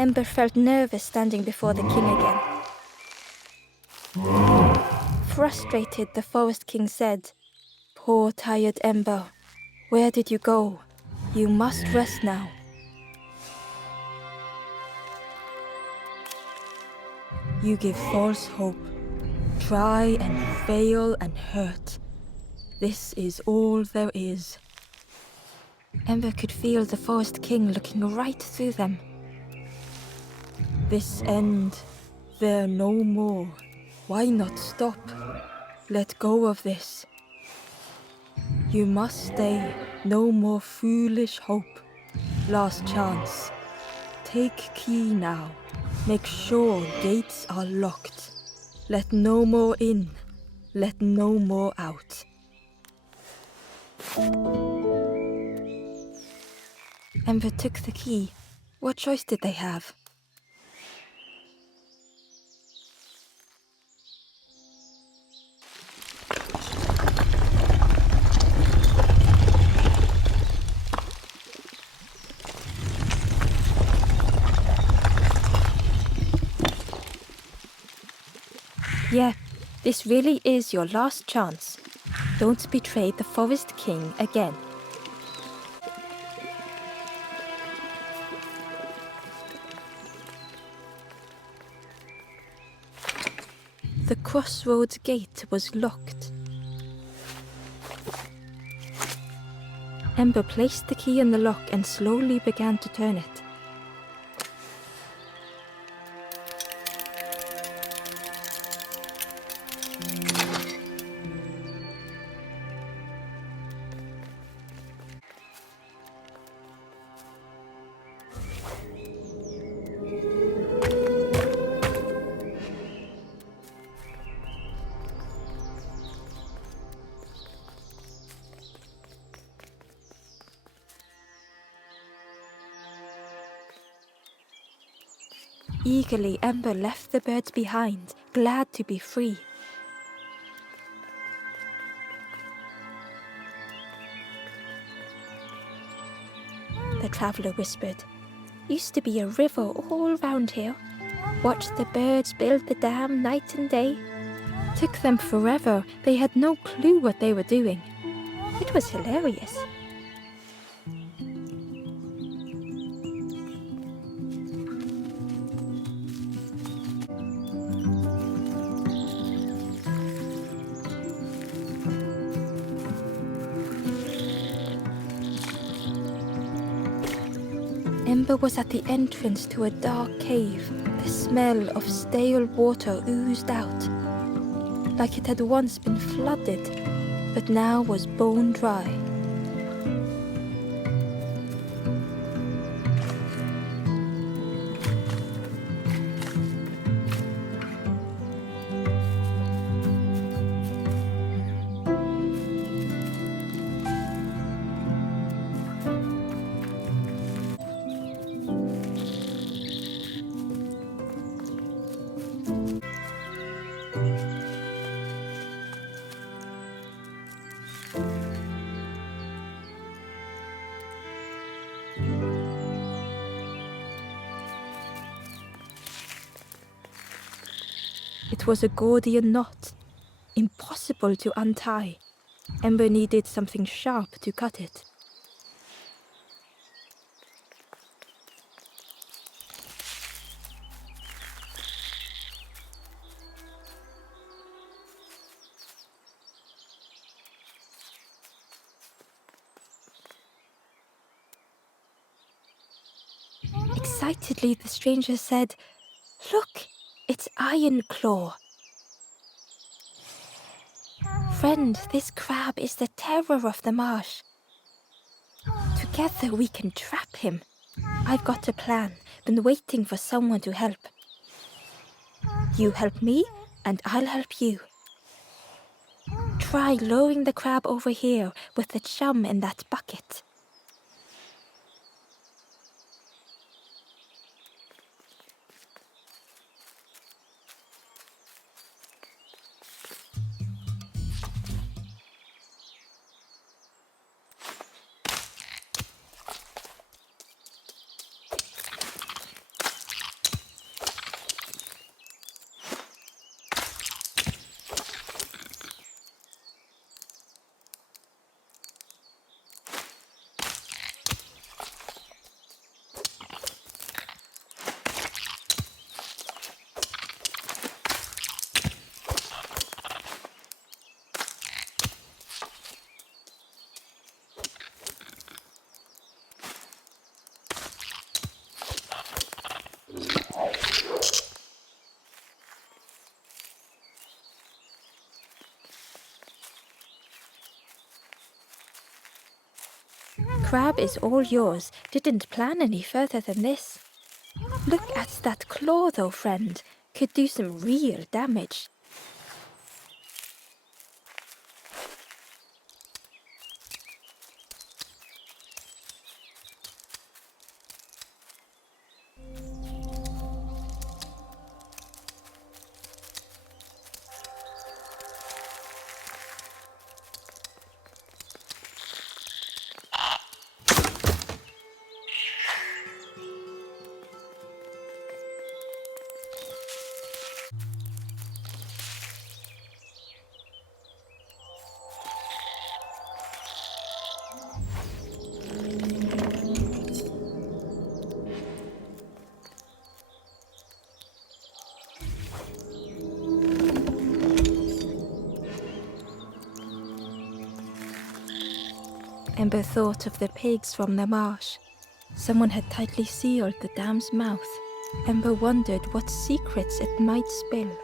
Ember felt nervous standing before the king again. Frustrated, the Forest King said, "Poor tired Ember, where did you go? You must rest now." "You give false hope, try and fail and hurt. This is all there is." Ember could feel the Forest King looking right through them. "This end, there no more. Why not stop? Let go of this. You must stay, no more foolish hope. Last chance. Take key now. Make sure gates are locked. Let no more in, let no more out." Ember took the key. What choice did they have? Yeah, this really is your last chance. Don't betray the Forest King again. The crossroads gate was locked. Ember placed the key in the lock and slowly began to turn it. Eagerly, Ember left the birds behind, glad to be free. The traveler whispered, "Used to be a river all round here. Watched the birds build the dam night and day. Took them forever, they had no clue what they were doing. It was hilarious." Ember was at the entrance to a dark cave. The smell of stale water oozed out, like it had once been flooded, but now was bone dry. It was a Gordian knot, impossible to untie. Ember needed something sharp to cut it. Excitedly, the stranger said, "Look, it's Iron Claw." "Friend, this crab is the terror of the marsh. Together we can trap him. I've got a plan, been waiting for someone to help. You help me, and I'll help you. Try lowering the crab over here with the chum in that bucket." crab is all yours. Didn't plan any further than this. Look at that claw though, friend. Could do some real damage. Ember thought of the pigs from the marsh. Someone had tightly sealed the dam's mouth. Ember wondered what secrets it might spill.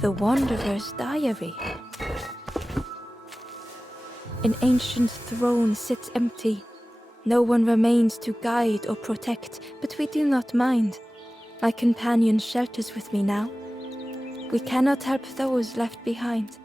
The Wanderer's Diary. An ancient throne sits empty. No one remains to guide or protect, but we do not mind. My companion shelters with me now. We cannot help those left behind.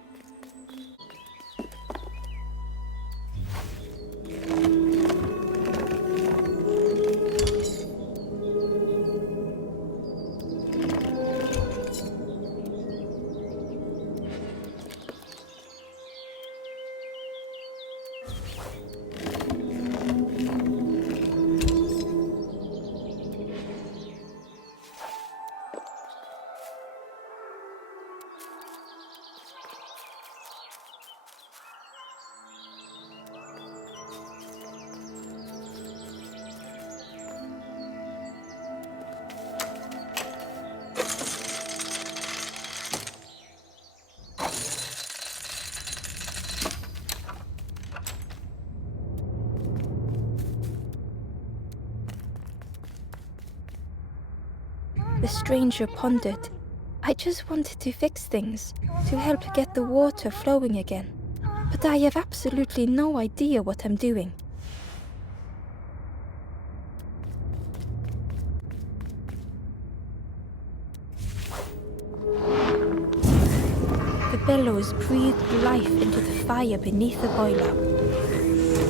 The stranger pondered. I just wanted to fix things, to help get the water flowing again. But I have absolutely no idea what I'm doing. The bellows breathed life into the fire beneath the boiler.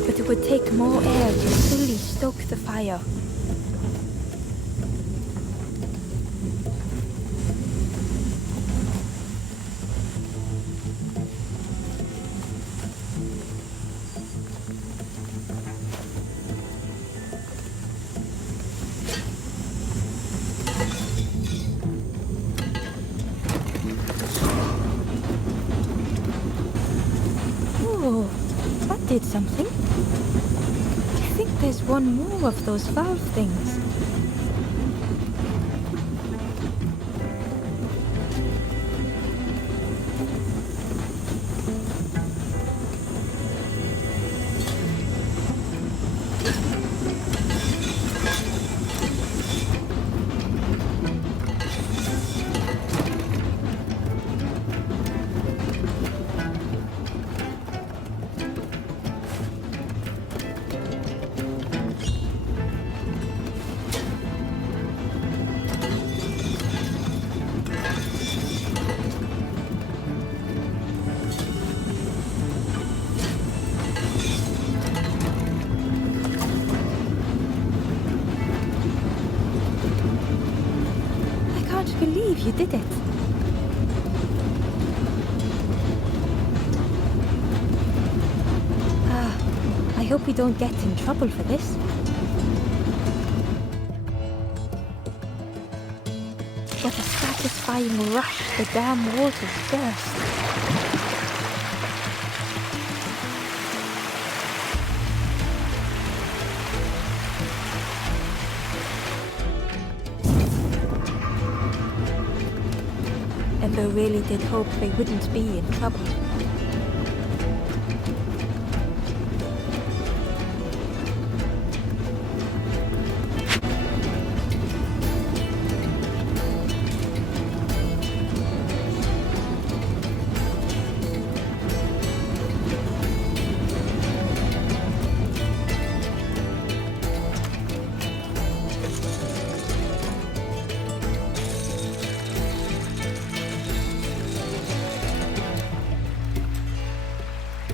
But it would take more air to fully stoke the fire. Oh, that did something. I think there's one more of those valve things. I believe you did it. I hope we don't get in trouble for this. What a satisfying rush the dam waters burst. Ember really did hope they wouldn't be in trouble.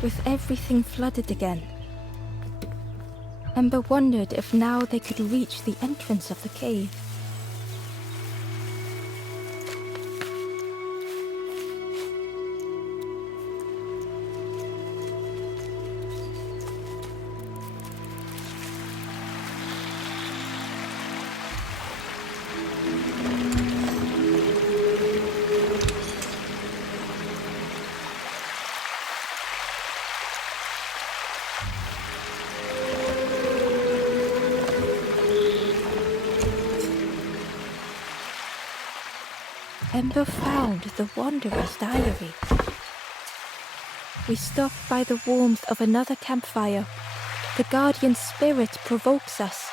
With everything flooded again, Ember wondered if now they could reach the entrance of the cave. Ember found the Wanderer's diary. We stop by the warmth of another campfire. The guardian spirit provokes us,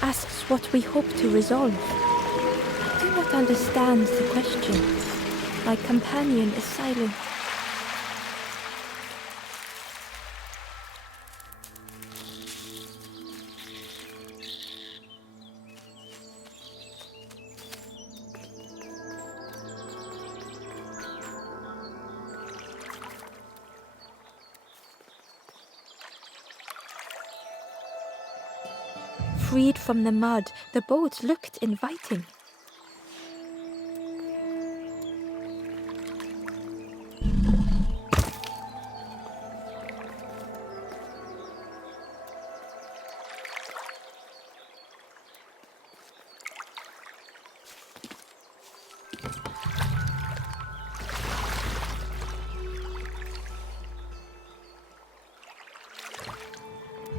asks what we hope to resolve. I do not understand the question. My companion is silent. Freed from the mud, the boat looked inviting.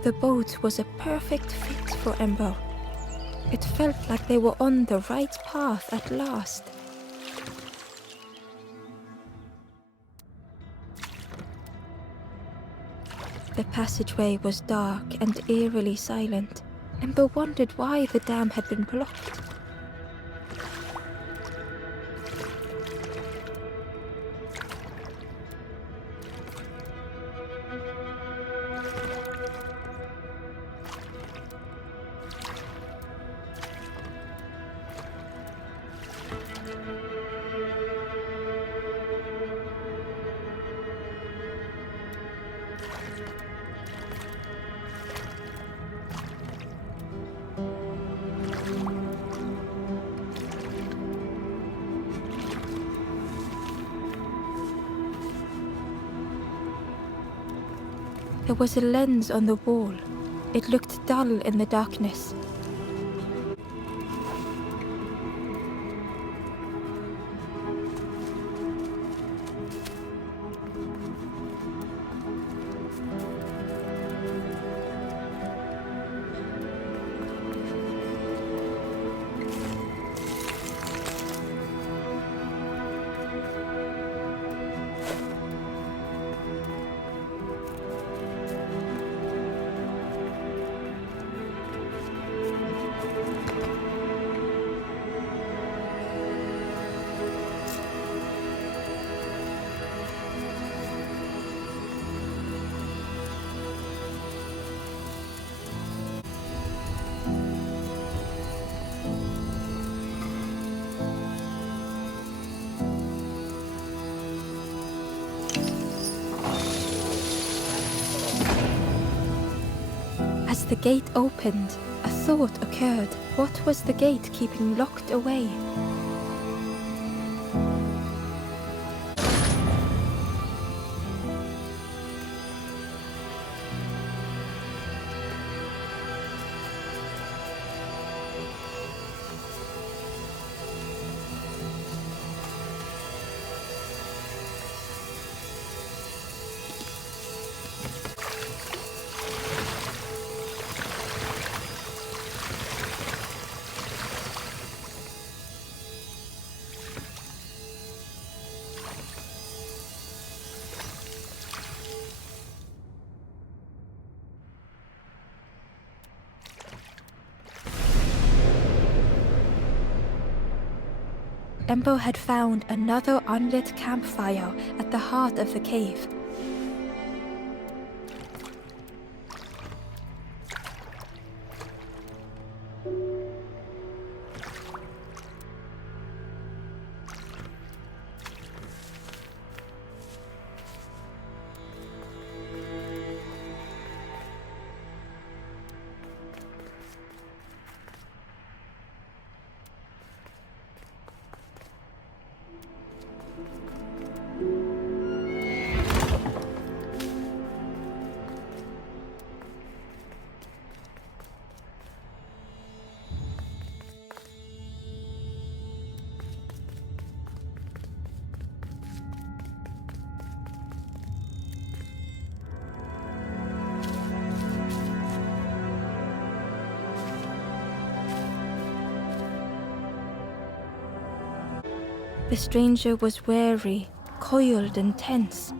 The boat was a perfect fit for Ember. It felt like they were on the right path at last. The passageway was dark and eerily silent. Ember wondered why the dam had been blocked. There was a lens on the wall. It looked dull in the darkness. As the gate opened, a thought occurred. What was the gate keeping locked away? Ember had found another unlit campfire at the heart of the cave. The stranger was wary, coiled and tense.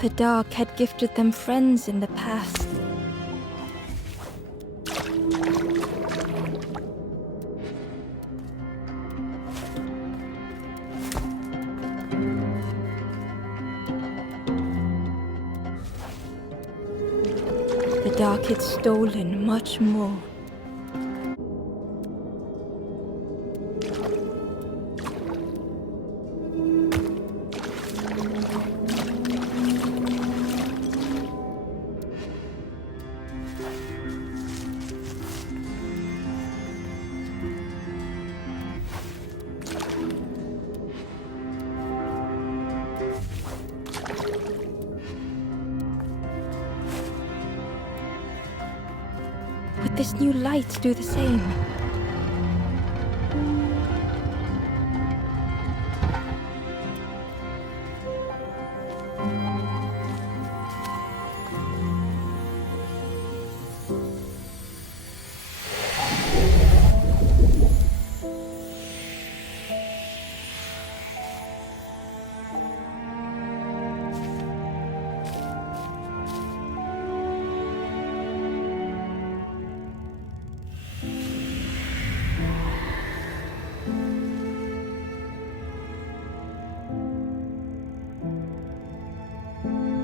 The dark had gifted them friends in the past. The dark had stolen much more. Would this new light do the same?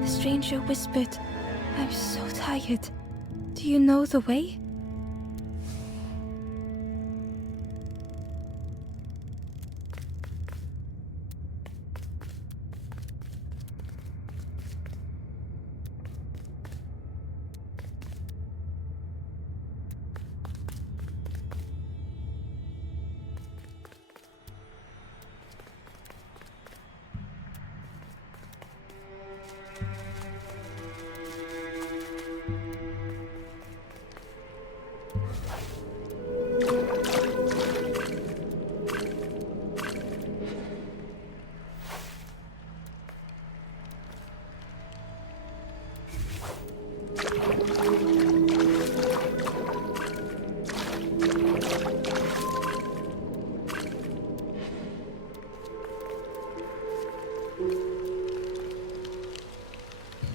The stranger whispered, "I'm so tired. Do you know the way?"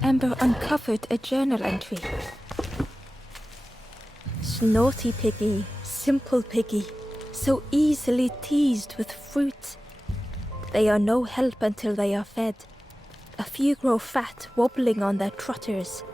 Ember uncovered a journal entry. Snotty piggy, simple piggy, so easily teased with fruit. They are no help until they are fed. A few grow fat, wobbling on their trotters.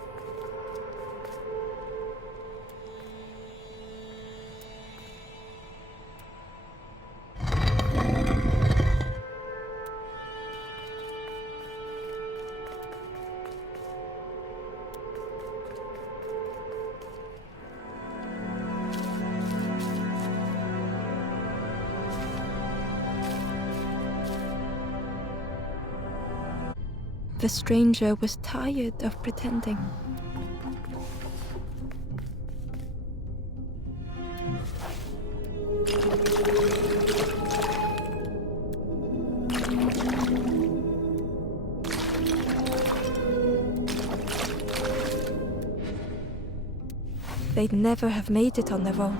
The stranger was tired of pretending. they'd never have made it on their own.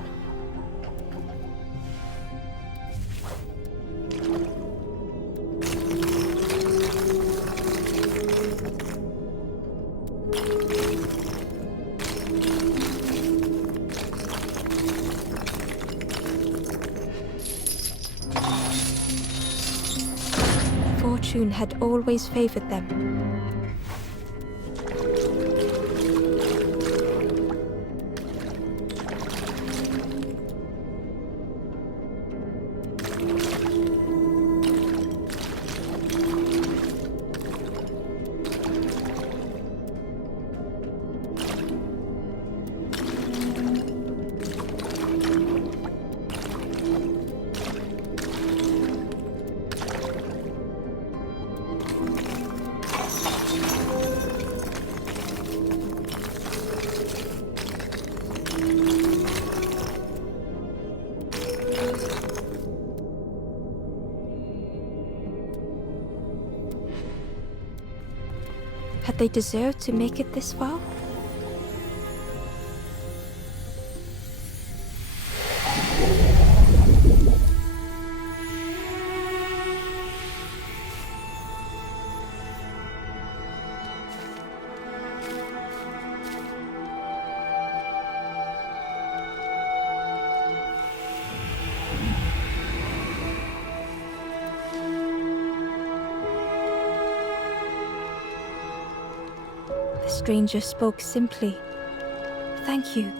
Fortune had always favored them. Had they deserved to make it this far? The stranger spoke simply. "Thank you."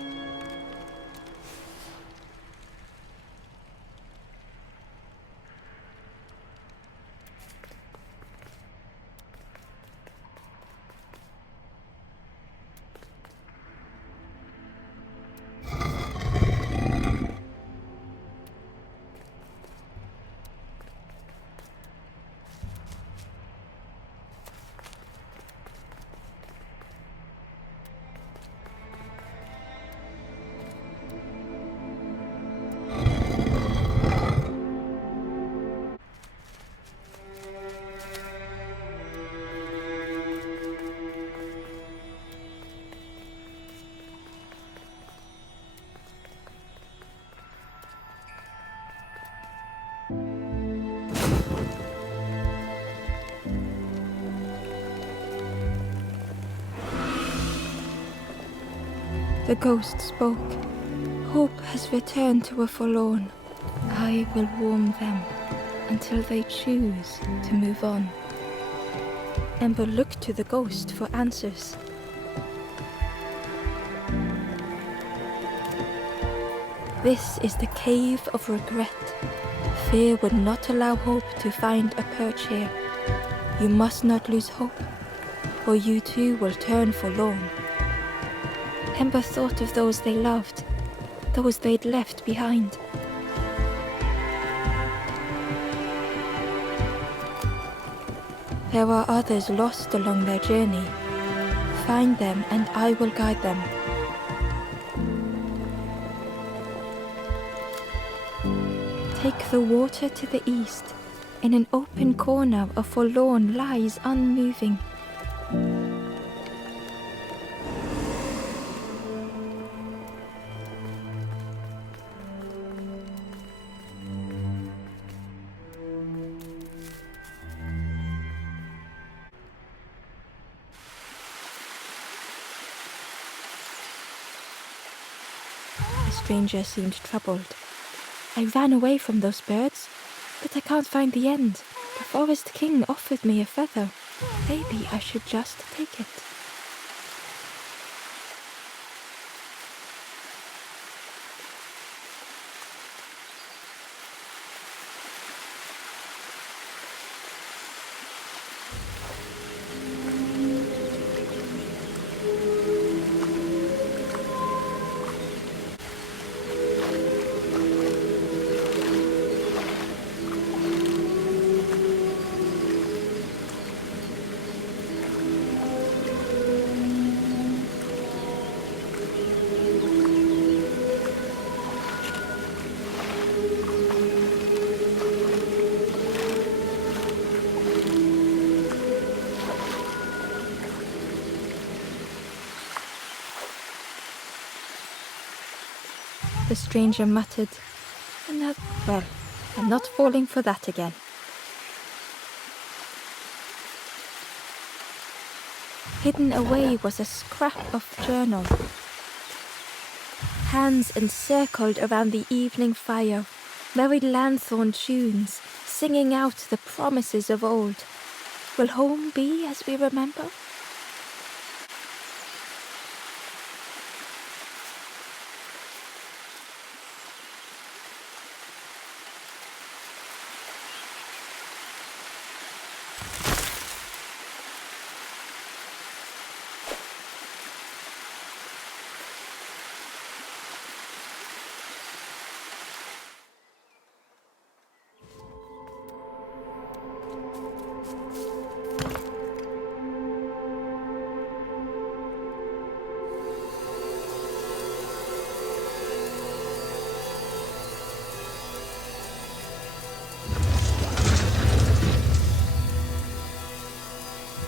The ghost spoke. "Hope has returned to a forlorn. I will warm them until they choose to move on." Ember looked to the ghost for answers. This is the cave of regret. Fear would not allow hope to find a perch here. You must not lose hope, or you too will turn forlorn. Ember thought of those they loved, those they'd left behind. There are others lost along their journey. Find them and I will guide them. Take the water to the east. In an open corner, a forlorn lies unmoving. The stranger seemed troubled. "I ran away from those birds, but I can't find the end. The Forest King offered me a feather. Maybe I should just take it." the stranger muttered. Well, I'm not falling for that again. Hidden away was a scrap of journal. Hands encircled around the evening fire, merry lanthorn tunes, singing out the promises of old. Will home be as we remember?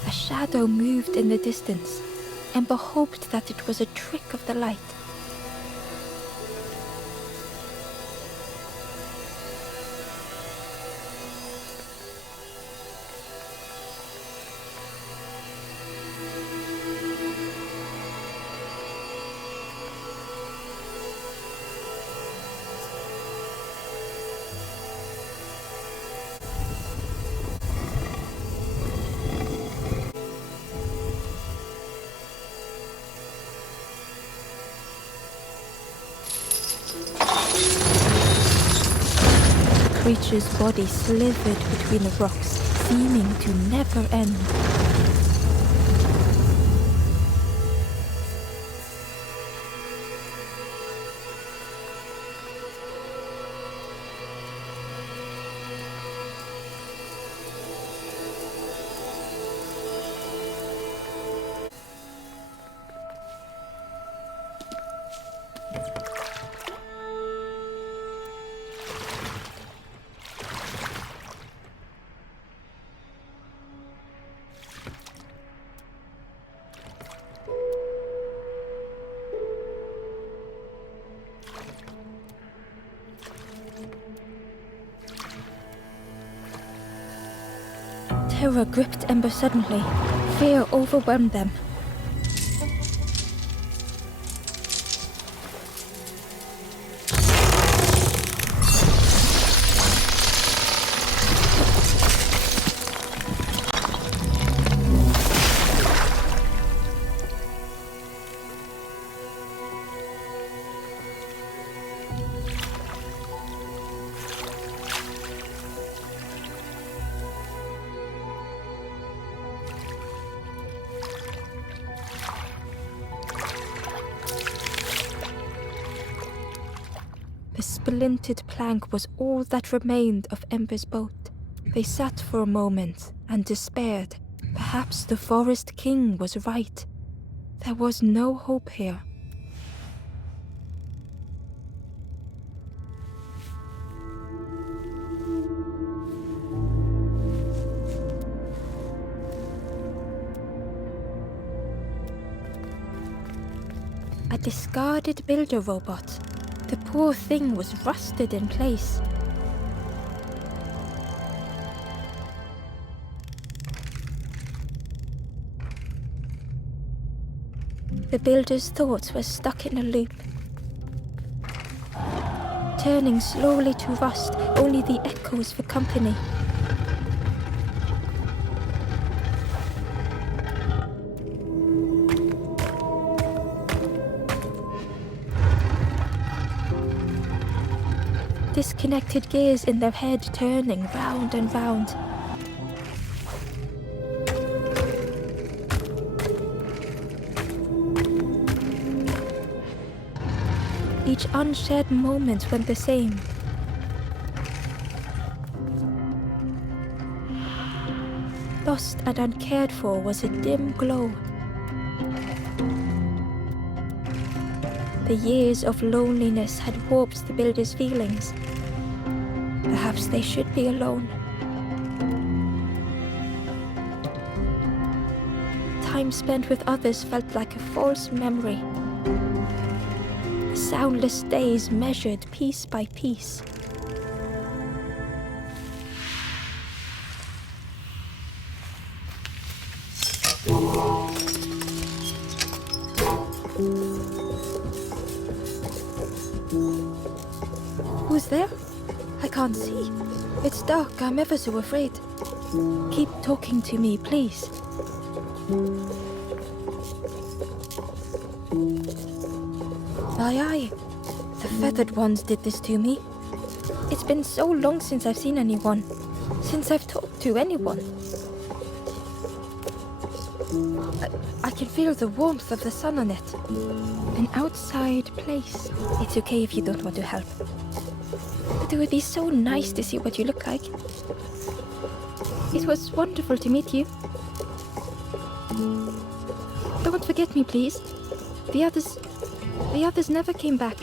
A shadow moved in the distance. Ember hoped that it was a trick of the light. The creature's body slithered between the rocks, seeming to never end. Terror gripped Ember suddenly. Fear overwhelmed them. The splintered plank was all that remained of Ember's boat. They sat for a moment and despaired. Perhaps the Forest King was right. There was no hope here. A discarded builder robot. The poor thing was rusted in place. The builder's thoughts were stuck in a loop, turning slowly to rust, only the echoes for company. Disconnected gears in their head turning round and round. Each unshared moment went the same. Lost and uncared for was a dim glow. The years of loneliness had warped the builder's feelings. Perhaps they should be alone. Time spent with others felt like a false memory. The soundless days measured piece by piece. Who's there? I can't see. It's dark, I'm ever so afraid. Keep talking to me, please. Aye, the feathered ones did this to me. It's been so long since I've seen anyone, since I've talked to anyone. I can feel the warmth of the sun on it. An outside place. It's okay if you don't want to help. But it would be so nice to see what you look like. It was wonderful to meet you. Don't forget me, please. The others never came back.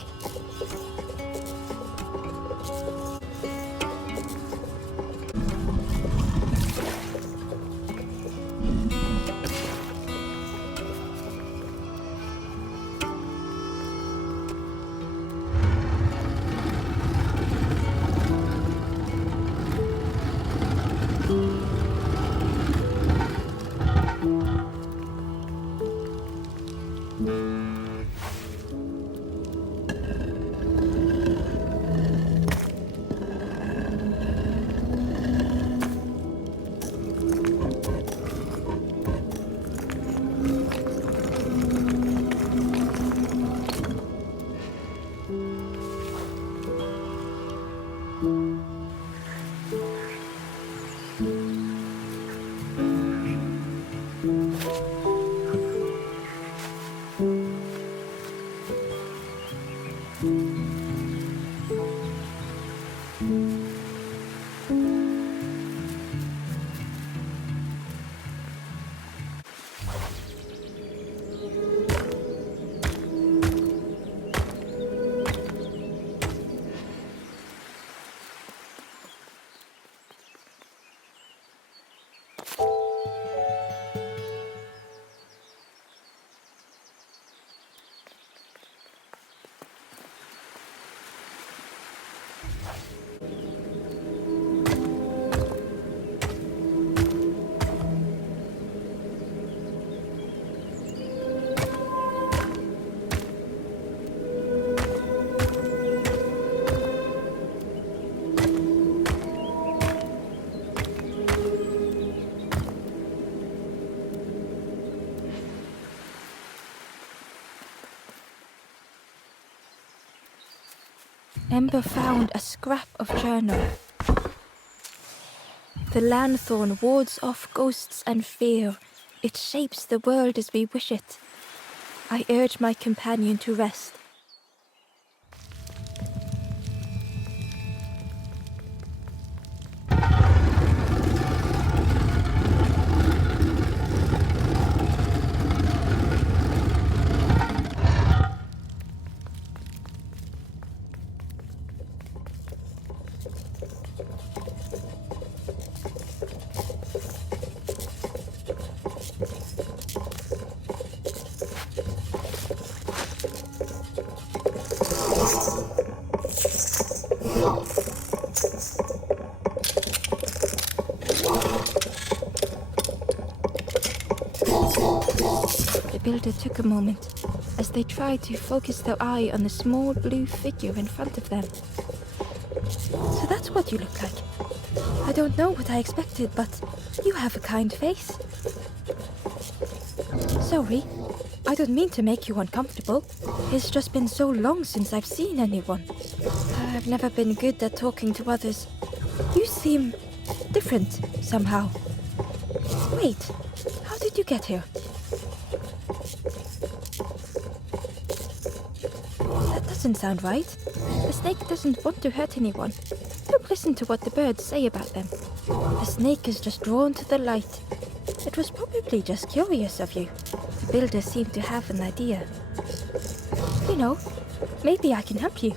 Ember found a scrap of journal. The lanthorn wards off ghosts and fear. It shapes the world as we wish it. I urge my companion to rest. The builder took a moment as they tried to focus their eye on the small blue figure in front of them. So that's what you look like. I don't know what I expected, but you have a kind face. Sorry, I don't mean to make you uncomfortable. It's just been so long since I've seen anyone. I've never been good at talking to others. You seem different somehow. Wait, how did you get here? That doesn't sound right. The snake doesn't want to hurt anyone. Don't listen to what the birds say about them. The snake is just drawn to the light. It was probably just curious of you. The builder seemed to have an idea. You know, maybe I can help you.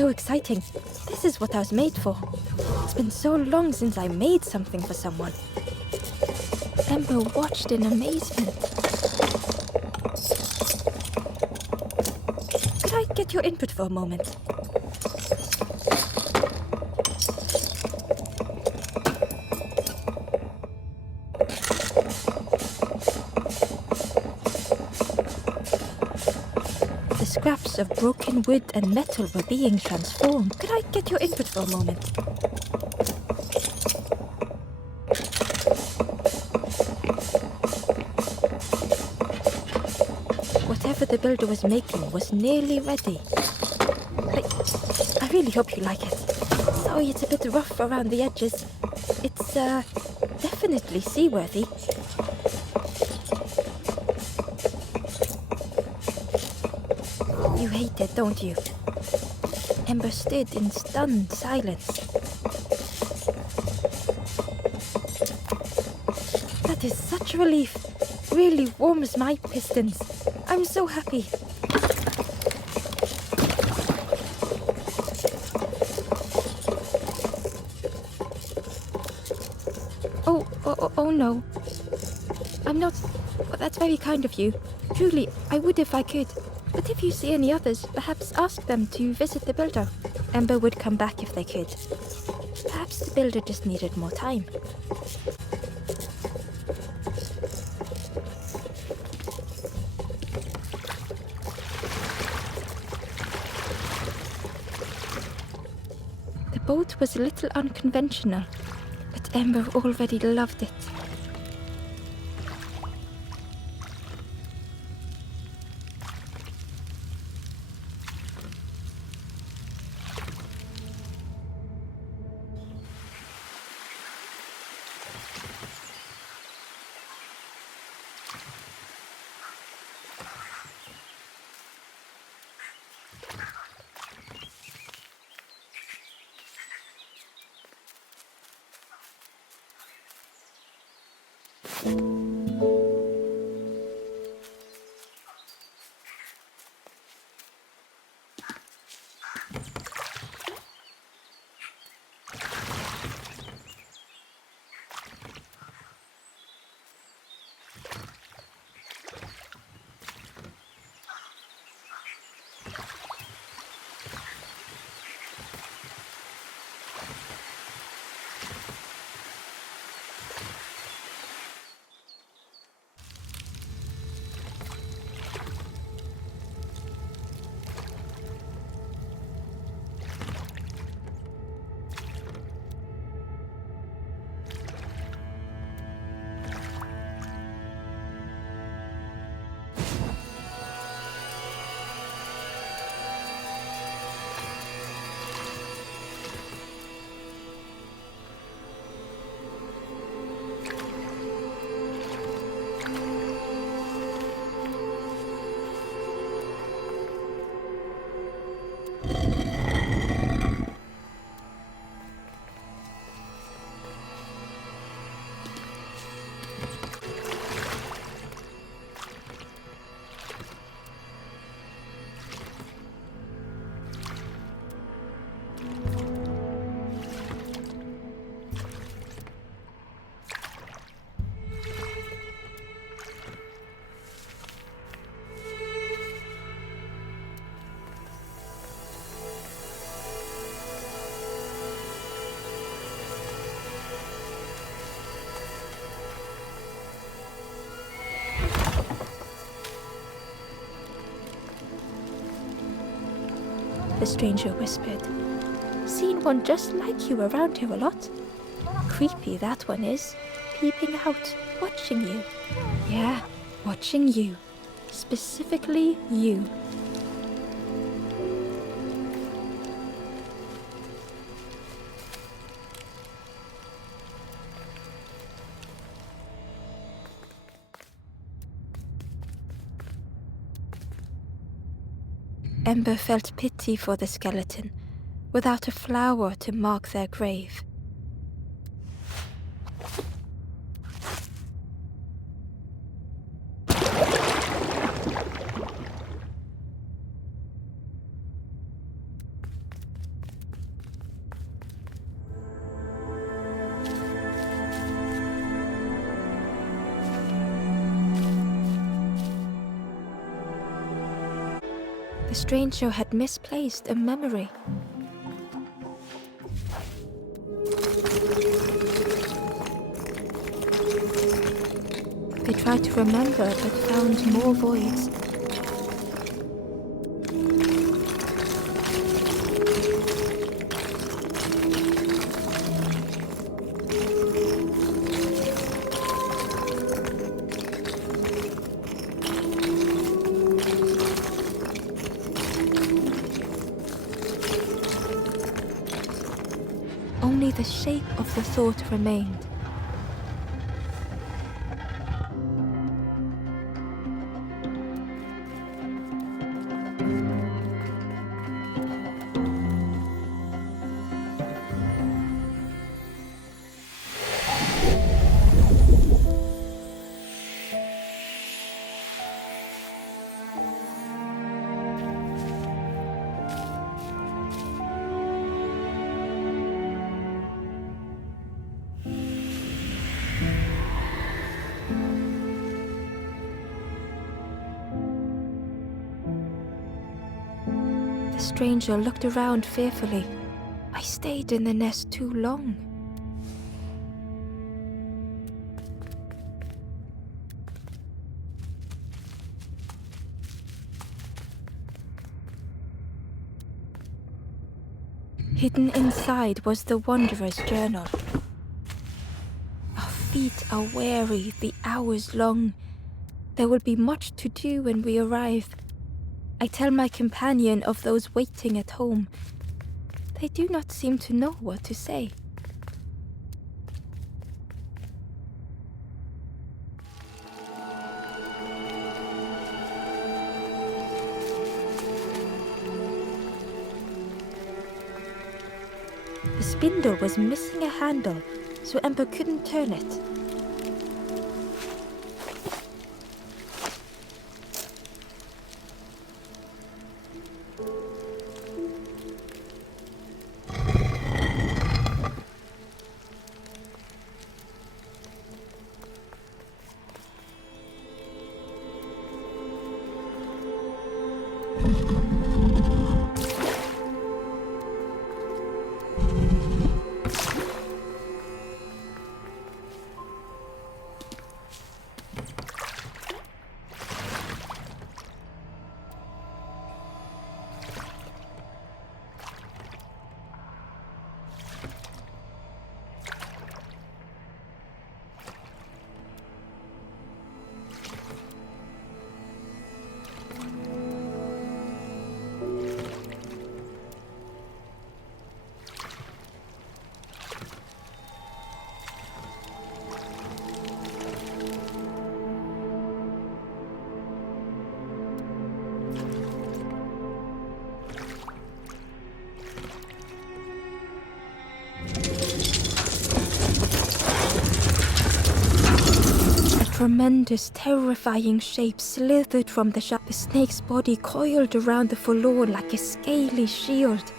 so exciting. This is what I was made for. It's been so long since I made something for someone. Ember watched in amazement. Could I get your input for a moment? The scraps of broken wood and metal were being transformed. Could I get your input for a moment? Whatever the builder was making was nearly ready. I really hope you like it. Sorry it's a bit rough around the edges. It's, definitely seaworthy. You hate it, don't you? Ember stood in stunned silence. That is such relief. Really warms my pistons. I'm so happy. Oh no. I'm not... That's very kind of you. Truly, I would if I could. But if you see any others, perhaps ask them to visit the builder. Ember would come back if they could. Perhaps the builder just needed more time. The boat was a little unconventional, but Ember already loved it. The stranger whispered. Seen one just like you around here a lot. Creepy that one is. Peeping out, watching you. Yeah, watching you. Specifically you. Ember felt pity for the skeleton, without a flower to mark their grave. The stranger had misplaced a memory. They tried to remember but found more voids. Only the shape of the thought remained. The stranger looked around fearfully. I stayed in the nest too long. Hidden inside was the wanderer's journal. Our feet are weary, the hours long. There will be much to do when we arrive. I tell my companion of those waiting at home. They do not seem to know what to say. The spindle was missing a handle, so Ember couldn't turn it. Tremendous, terrifying shape slithered from the shadow. The snake's body coiled around the forlorn like a scaly shield.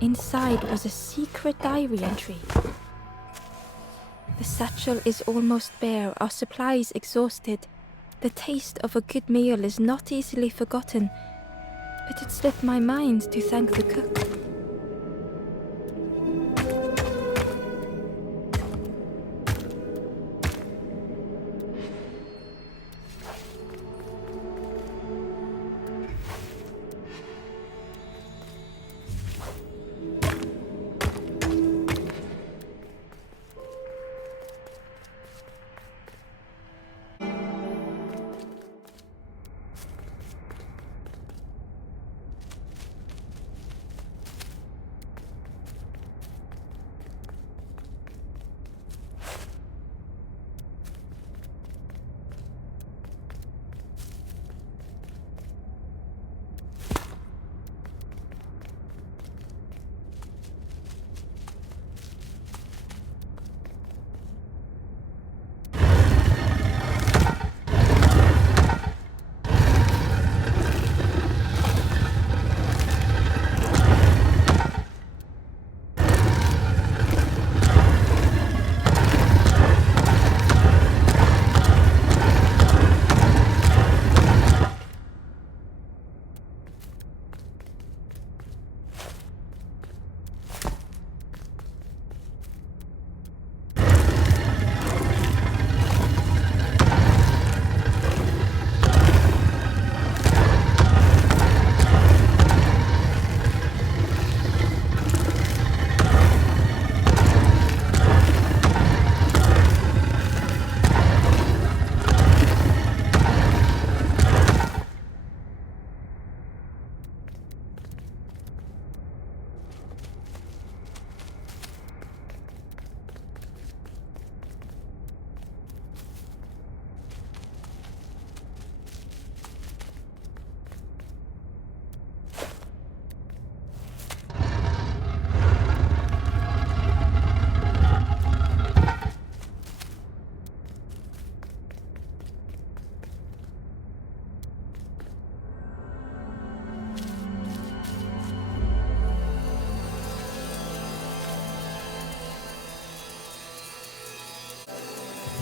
Inside was a secret diary entry. The satchel is almost bare, our supplies exhausted. The taste of a good meal is not easily forgotten, but it slipped my mind to thank the cook.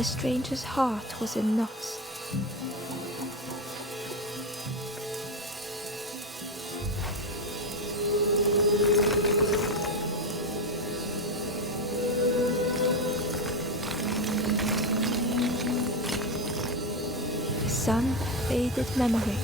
The stranger's heart was in knots. The sun faded memory.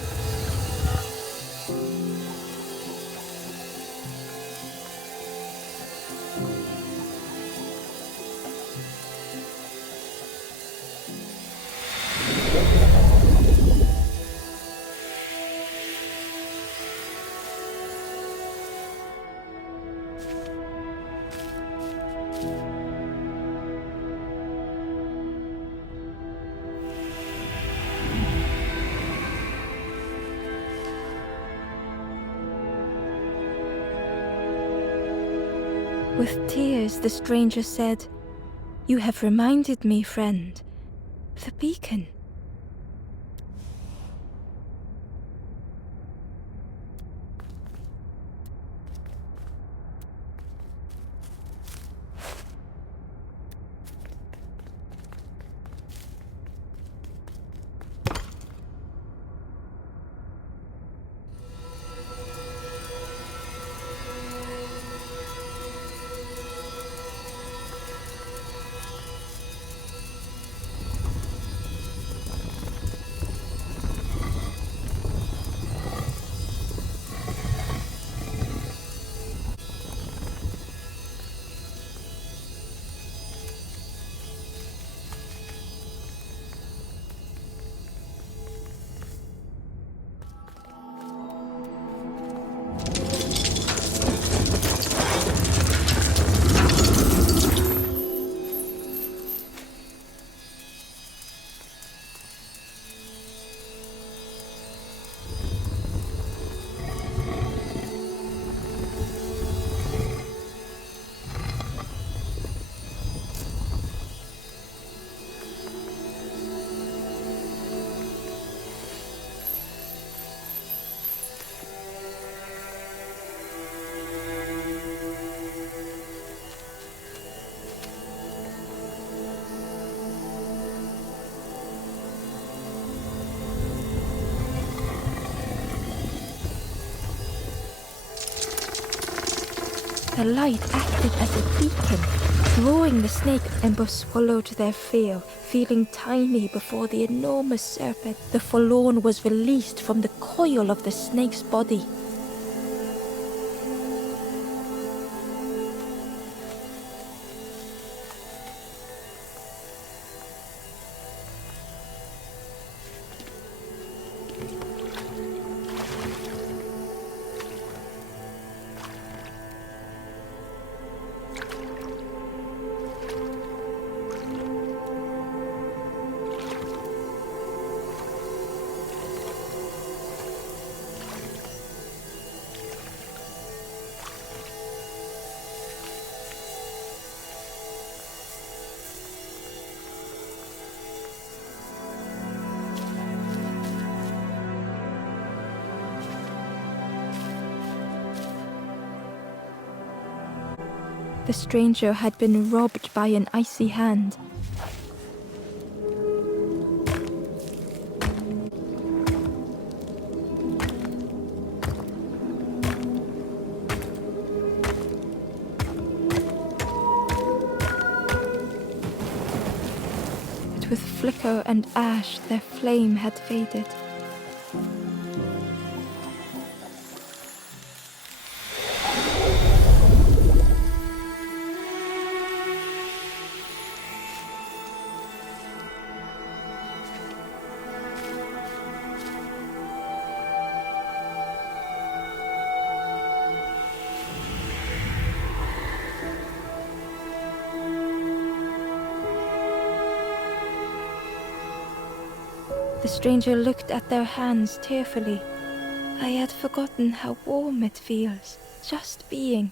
With tears, the stranger said, "You have reminded me, friend. The beacon." The light acted as a beacon, drawing the snake. Ember swallowed their fear, feeling tiny before the enormous serpent. The forlorn was released from the coil of the snake's body. The stranger had been robbed by an icy hand. But with flicker and ash, their flame had faded. The stranger looked at their hands tearfully. I had forgotten how warm it feels, just being.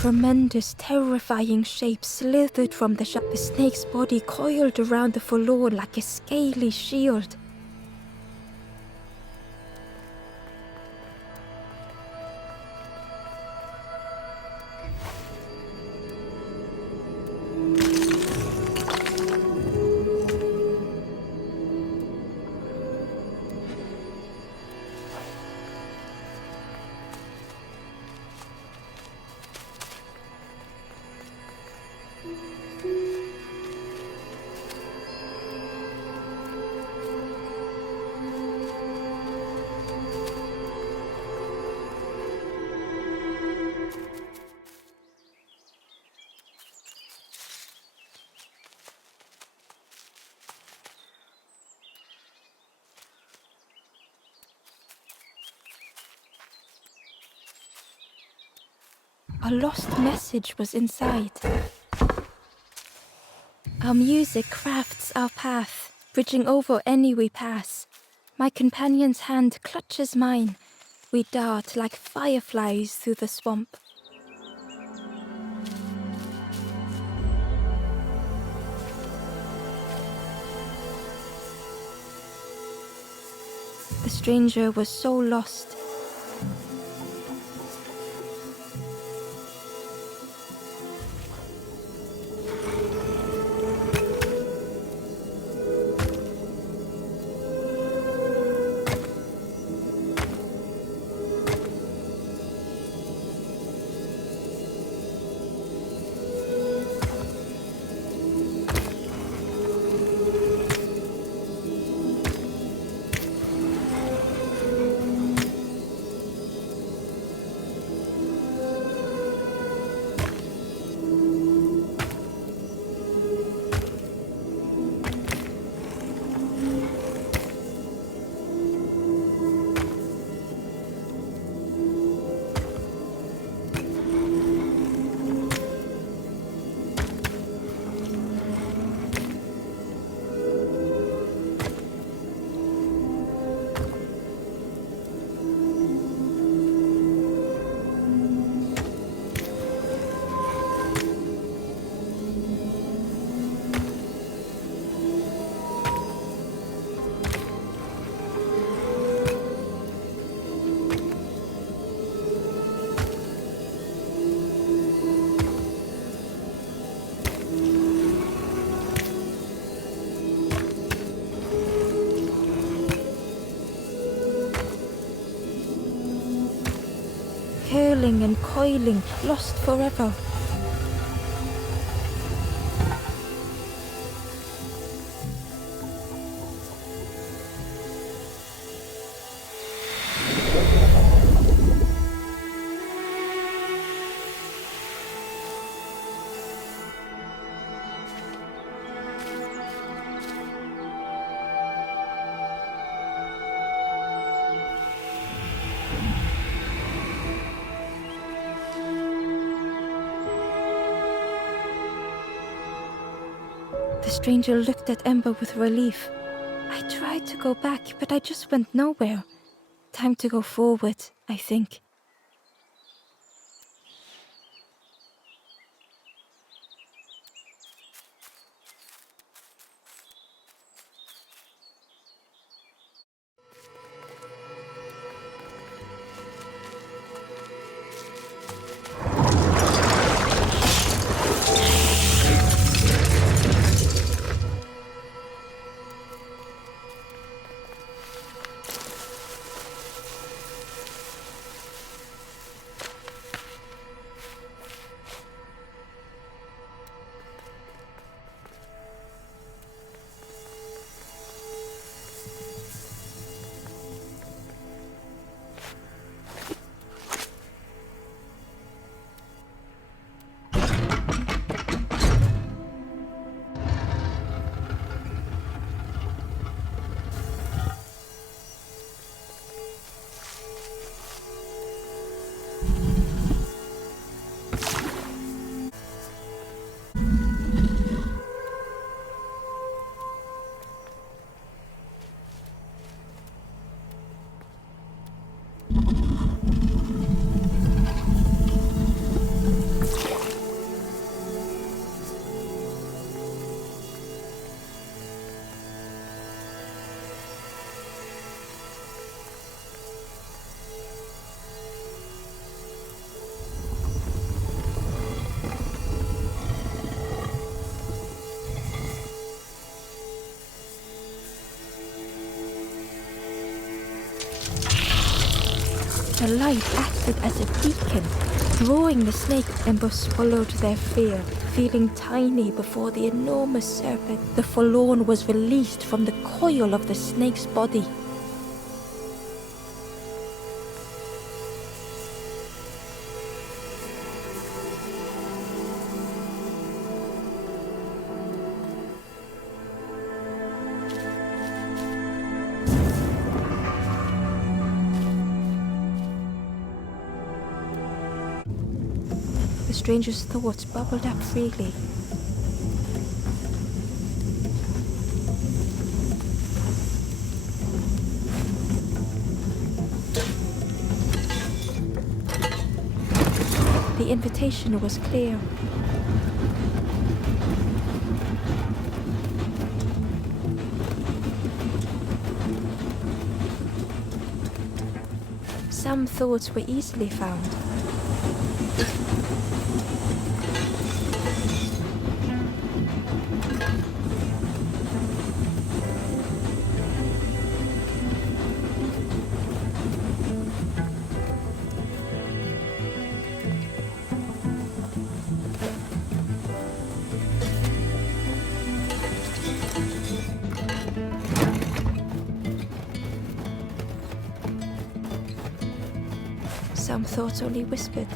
tremendous, terrifying shape slithered from the shadow. The snake's body coiled around the forlorn like a scaly shield. A lost message was inside. Our music crafts our path, bridging over any we pass. My companion's hand clutches mine. We dart like fireflies through the swamp. The stranger was so lost. Curling and coiling, lost forever. The stranger looked at Ember with relief. I tried to go back, but I just went nowhere. Time to go forward, I think. light acted as a beacon, drawing the snake. Ember swallowed their fear, feeling tiny before the enormous serpent. The forlorn was released from the coil of the snake's body. The stranger's thoughts bubbled up freely. The invitation was clear. Some thoughts were easily found. Some thoughts only whispered.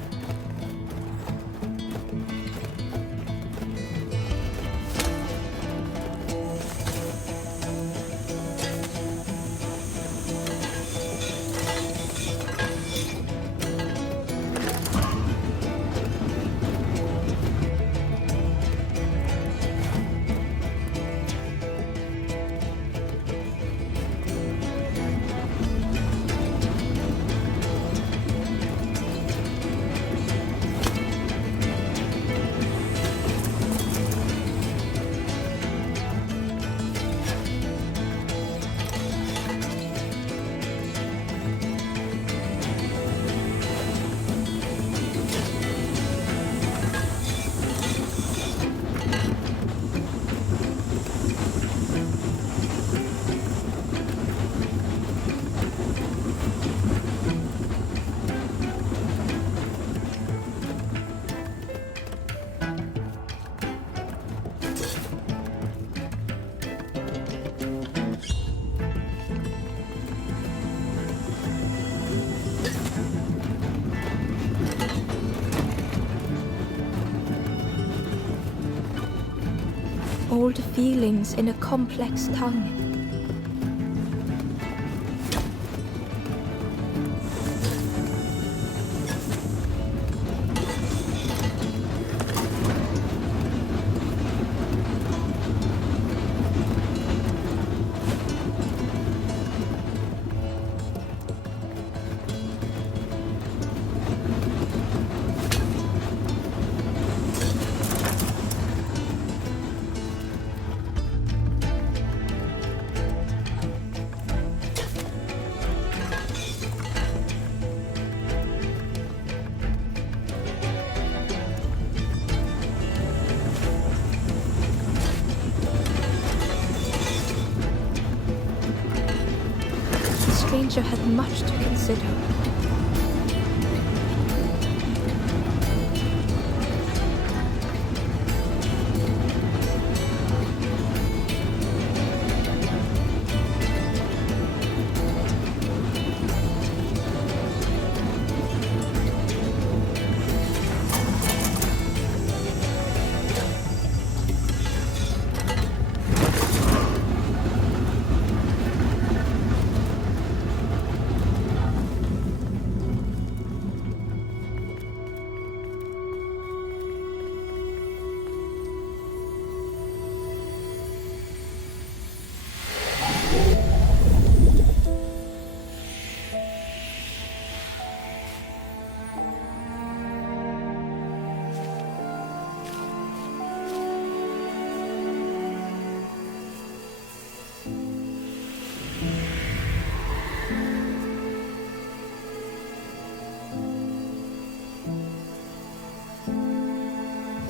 Old feelings in a complex tongue. The stranger had much to consider.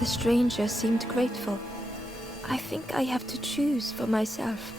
The stranger seemed grateful. I think I have to choose for myself.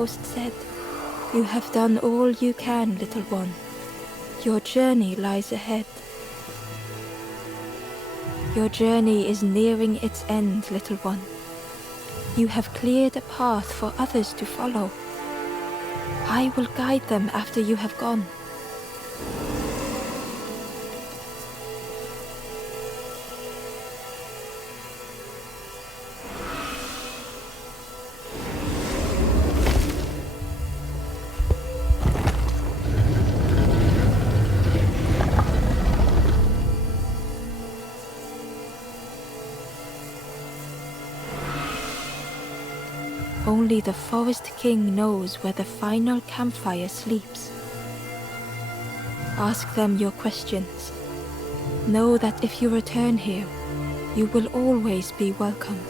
host said. You have done all you can, little one. Your journey lies ahead. Your journey is nearing its end, little one. You have cleared a path for others to follow. I will guide them after you have gone. Only the Forest King knows where the final campfire sleeps. Ask them your questions. Know that if you return here, you will always be welcome.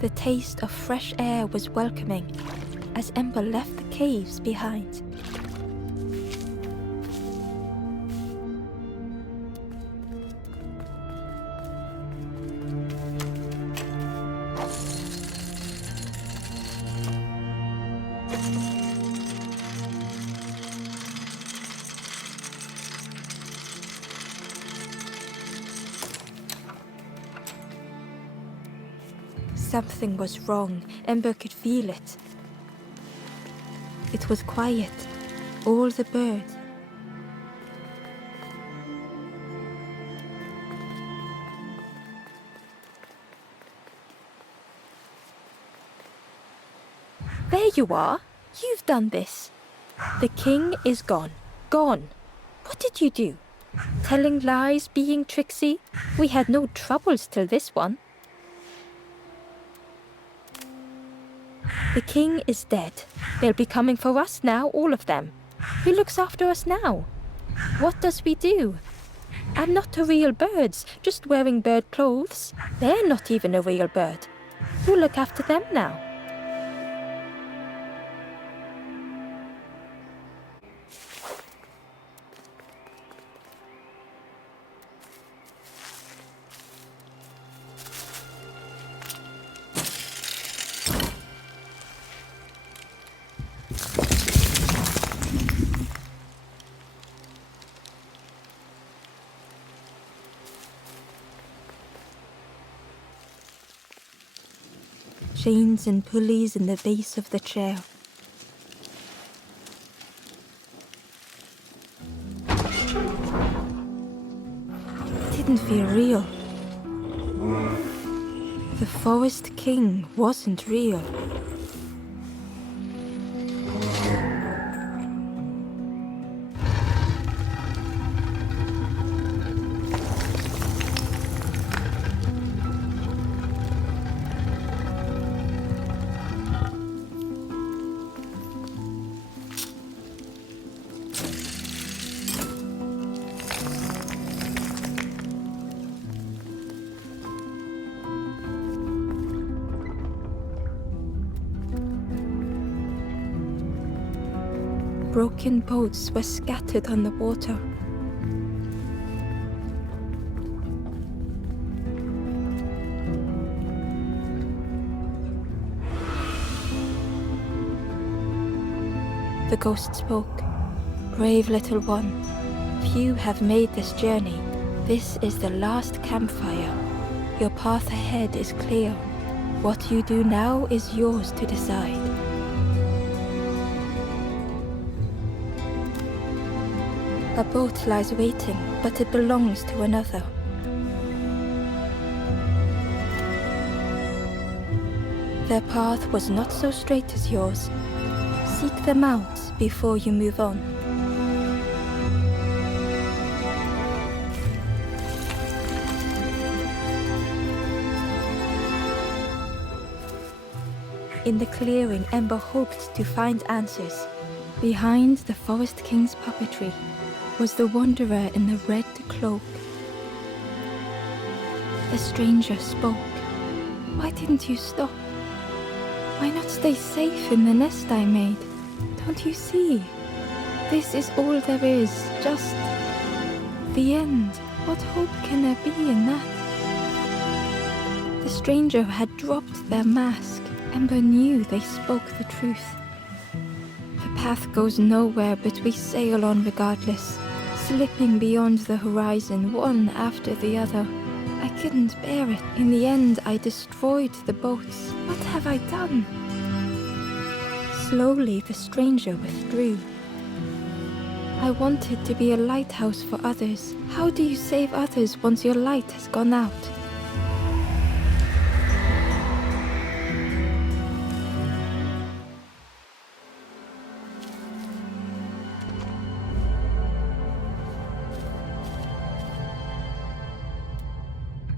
The taste of fresh air was welcoming as Ember left the caves behind. Something was wrong. Ember could feel it. It was quiet. All the birds. There you are. You've done this. The king is gone. Gone. What did you do? Telling lies, being tricksy? We had no troubles till this one. The king is dead. They'll be coming for us now, all of them. Who looks after us now? What does we do? I'm not a real bird, just wearing bird clothes. They're not even a real bird. Who'll look after them now? Chains and pulleys in the base of the chair. It didn't feel real. The Forest King wasn't real. Broken boats were scattered on the water. The ghost spoke. Brave little one, few have made this journey. This is the last campfire. Your path ahead is clear. What you do now is yours to decide. A boat lies waiting, but it belongs to another. Their path was not so straight as yours. Seek them out before you move on. In the clearing, Ember hoped to find answers. Behind the Forest King's puppetry was the wanderer in the red cloak. The stranger spoke. Why didn't you stop? Why not stay safe in the nest I made? Don't you see? This is all there is, just the end. What hope can there be in that? The stranger had dropped their mask. Ember knew they spoke the truth. The path goes nowhere, but we sail on regardless, slipping beyond the horizon, one after the other. I couldn't bear it. In the end, I destroyed the boats. What have I done? Slowly, the stranger withdrew. I wanted to be a lighthouse for others. How do you save others once your light has gone out?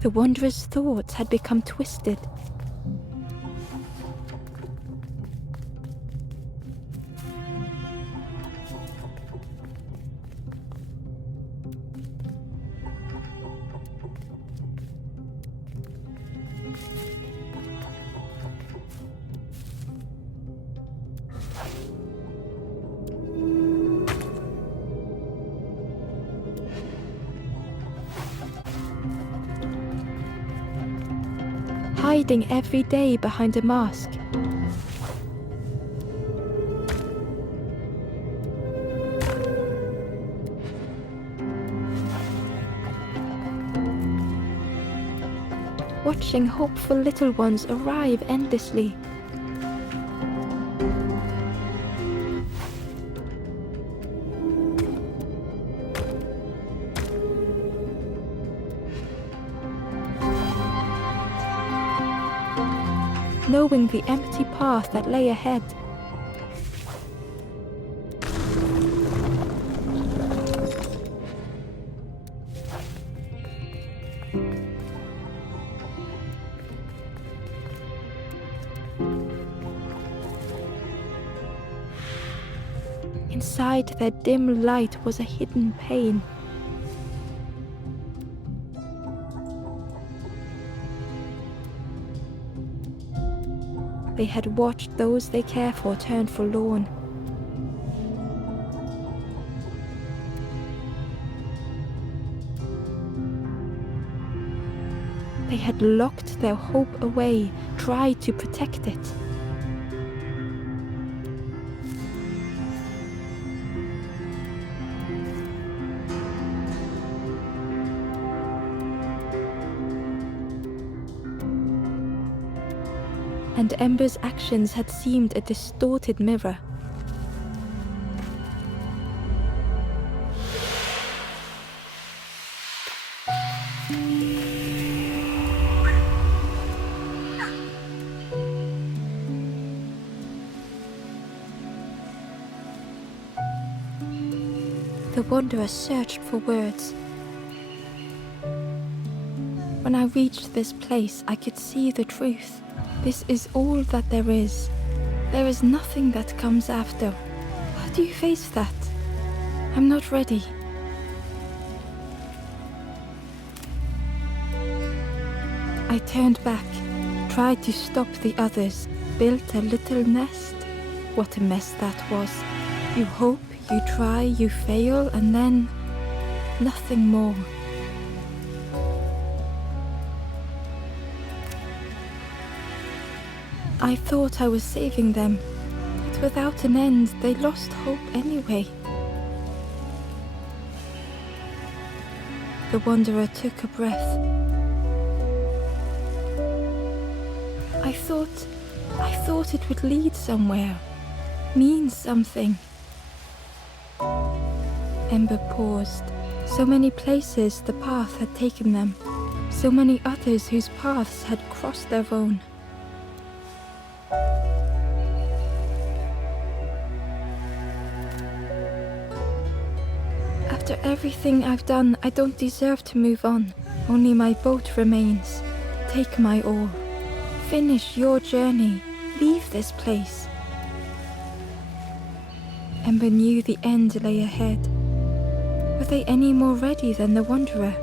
The wanderer's thoughts had become twisted. Hiding every day behind a mask. Watching hopeful little ones arrive endlessly. Knowing the empty path that lay ahead. Inside their dim light was a hidden pain. They had watched those they care for turn forlorn. They had locked their hope away, tried to protect it. And Ember's actions had seemed a distorted mirror. The wanderer searched for words. When I reached this place, I could see the truth. This is all that there is. There is nothing that comes after. How do you face that? I'm not ready. I turned back, tried to stop the others, built a little nest. What a mess that was. You hope, you try, you fail, and then nothing more. I thought I was saving them, but without an end, they lost hope anyway. The wanderer took a breath. I thought it would lead somewhere, mean something. Ember paused. So many places the path had taken them, so many others whose paths had crossed their own. After everything I've done, I don't deserve to move on. Only my boat remains. Take my all. Finish your journey. leave this place. Ember knew the end lay ahead. Were they any more ready than the Wanderer?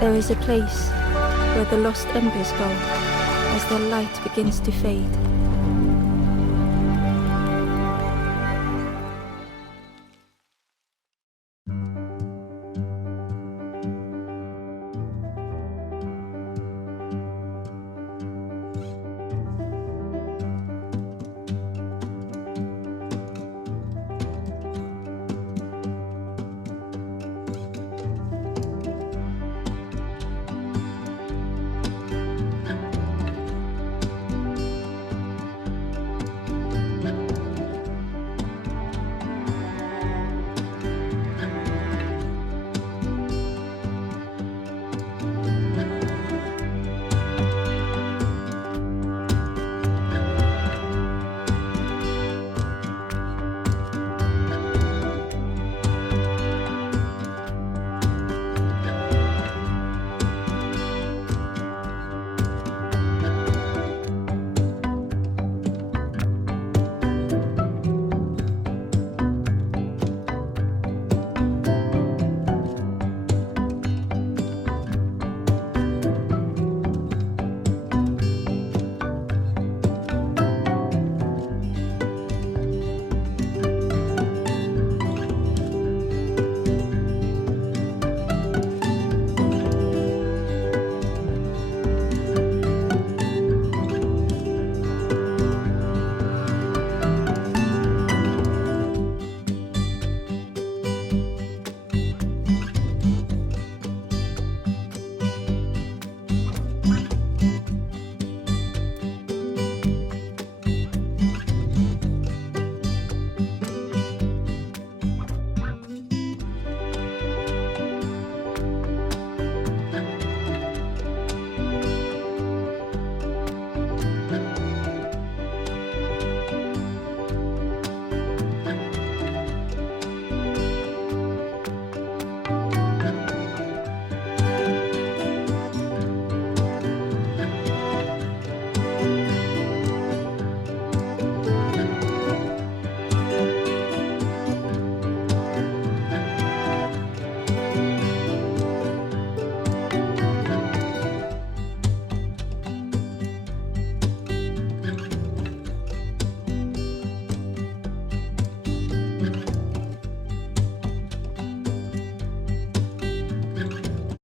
There is a place where the lost embers go as their light begins to fade.